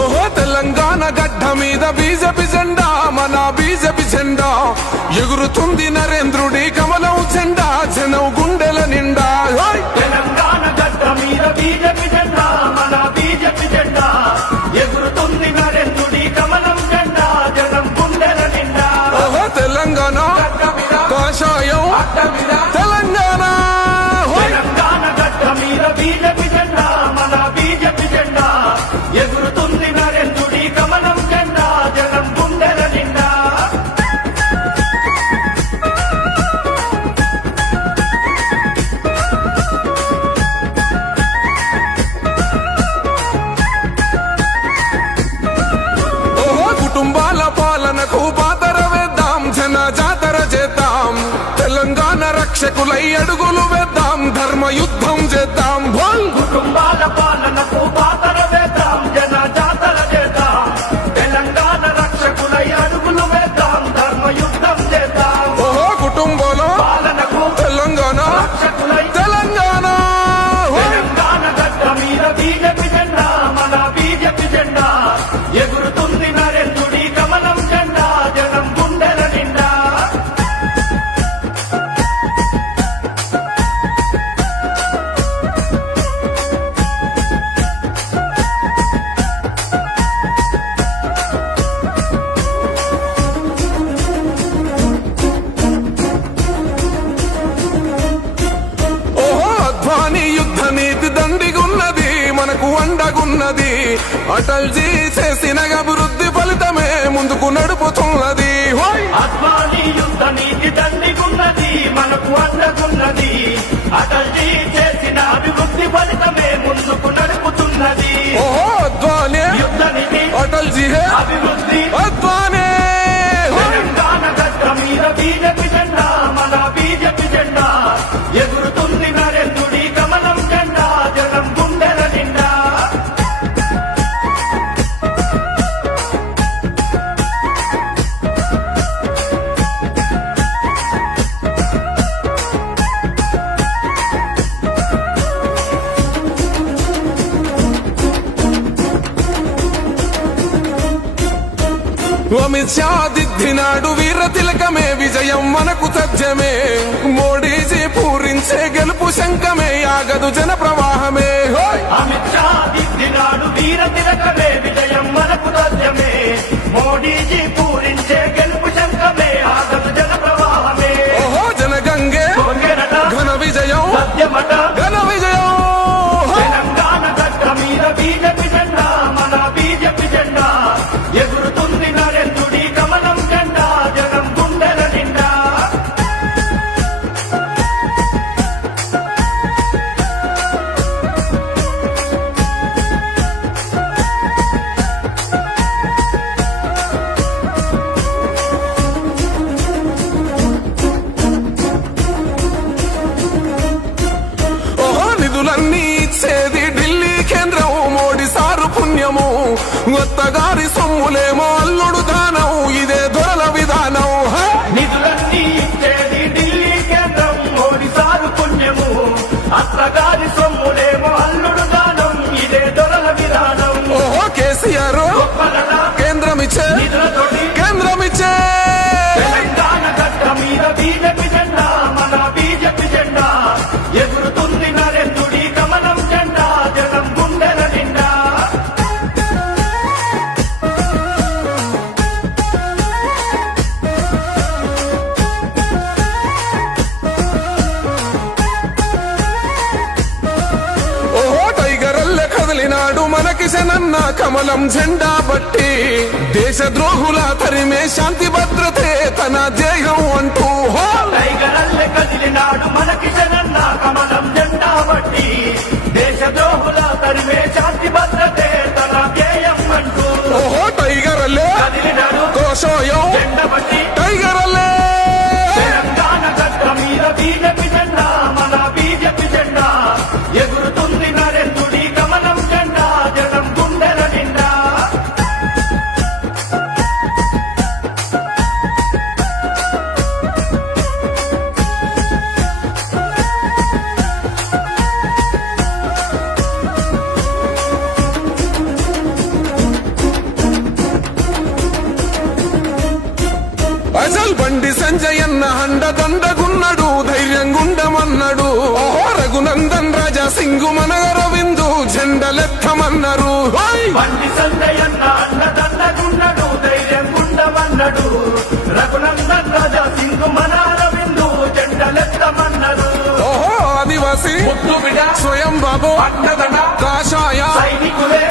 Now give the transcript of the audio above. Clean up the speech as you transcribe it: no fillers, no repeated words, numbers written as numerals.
ఓహో తెలంగాణ గడ్డ మీద బీజేపీ జెండా, మన బీజేపీ జెండా ఎగురుతుంది నరేంద్రుడి కమలం జెండా, జనం గుండెల నిండా. తెలంగాణ గడ్డ మీద బీజేపీ జెండా, మన బీజేపీ జెండా ఎగురుతుంది నరేంద్రుడి కమలం జెండా, జనం గుండెల నిండా. ఓహో తెలంగాణ కాషాయం తెలంగాణ, తెలంగాణ గడ్డ మీద బీజేపీ జెండా, మన బీజేపీ జెండా ఎగురుతుంది నరేంద్రుడి కమలం జెండా, జనం గుండెల నిండా. ఓహో కుటుంబాల పాలనకు పాతర వేద్దాం, జన జాతర చేద్దాం, తెలంగాణ రక్షకులై అడుగులు వేద్దాం, ధర్మ యుద్ధం చేద్దాం. కుటుంబాల పాలనకు పాతర వేద్దాం, జన జాతర చేద్దాం, తెలంగాణ రక్షకులై అడుగులు వేద్దాం, ధర్మ యుద్ధం చేద్దాం. ఓహో కుటుంబాల పాలనకు తెలంగాణ రక్షకులై తెలంగాణ, తెలంగాణ గడ్డ మీద బీజేపీ జెండా, మన బీజేపీ జెండా ఎగురుతుంది నరేంద్రుడి కమలం జెండా, జనం గుండెల నిండా. ఓహో అద్వానీ యుద్ధ నీతి దండిగున్నది, మనకు అండగున్నది, అటల్జీ చేసిన అభివృద్ధి ఫలితమే ముందుకు నడుపుతున్నది. అద్వానీ యుద్ధ నీతి దండిగున్నది, మనకు అండగున్నది, అటల్జీ చేసిన అభివృద్ధి ఫలితమే ముందుకు నడుపుతున్నది. ఓహో అద్వానీ యుద్ధ నీతి అటల్జీ హే అభివృద్ధి అద్వానీ, తెలంగాణ గడ్డ మీద బీజేపీ జెండా, మన బీజేపీ జెండా ఎగురుతుంది నరేంద్రుడి కమలం జెండా, జనం గుండెల నిండా. అమిత్ షా దిద్దినాడు వీర తిలకమే, విజయం మనకు తథ్యమే, మోడీజీ పూరించే గెలుపు శంఖమే, ఆగదు జన ప్రవాహమే. అమిత్ షా దిద్దినాడు వీర తిలకమే, విజయం మనకు తథ్యమే, మోడీజీ పూరించే గెలుపు శంఖమే, ఆగదు జన ప్రవాహమే. ఓహో జనగంగే కొంగెనట ఘన విజయం, సత్యమట ఘన విజయం. తెలంగాణ గడ్డ మీద బీజేపీ జెండా, మన బీజేపీ జెండా ఎగురుతుంది నరేంద్రుడి కమలం జెండా, జనం గుండెల నిండా. ఓహో నిధులన్నీ ఇచ్చేది ఢిల్లీ కేంద్రం, మోడీ సారు పుణ్యము, ఒత్తగారి సొమ్ములేమో అల్లుడు దానం, ఇదే దొరల విధానం. నిధులన్నీ ఇచ్చేది ఢిల్లీ కేంద్రం, మోడీ సారు పుణ్యము, అత్తగారి సొమ్ములేమో అల్లుడు దానం, ఇదే దొరల విధానం. ఓహో కేసీఆర్ గొప్పలట కేంద్రమిచ్చే నిధులతోటి కేంద్రమిచ్చే, తెలంగాణ గడ్డ మీద బీజేపీ జెండా, మన బీజేపీ జెండా ఎగురుతుంది నరేంద్రుడి కమలం జెండా, జనం గుండెల నిండా. ఓహో టైగర్ అల్లె కదిలినాడు మన కిషనన్న కమలం జెండా బట్టి, దేశ ద్రోహుల తరిమే శాంతి భద్రతే తన ధ్యేయం అంటూ. టైగరల్లె కదిలినాడు మనకి జనన్న కమలం జెండా బట్టి, దేశ ద్రోహుల తరిమే శాంతి భద్రతే తన ధ్యేయం అంటూ. ఓహో టైగర్ అల్లె కదిలినాడు కోసోయం జెండ బట్టి, టైగర్ అల్లె. తెలంగాణ గడ్డ మీద బీజేపీ జెండా, మన బీజేపీ జెండా ఎగురుతుంది నరేంద్రుడి కమలం జెండా, జనం గుండెల నిండా. బండి సంజయన్న హండదండగున్నడు ధైర్యంగుండమన్నాడు ఓహో రఘునందన్ రాజా సింగు మన అరవిందు జెండలెత్తమన్నారు ఓయ్! బండి సంజయన్న అన్నదండగున్నడు ధైర్యం ఉండమన్నడు రఘునందన్ రాజా సింగు మన అరవిందు జెండలెత్తమన్నారు ఓహో ఆదివాసి ముద్దు బిడ స్వయం బాబు అన్నదండ కాషాయ సైనికులే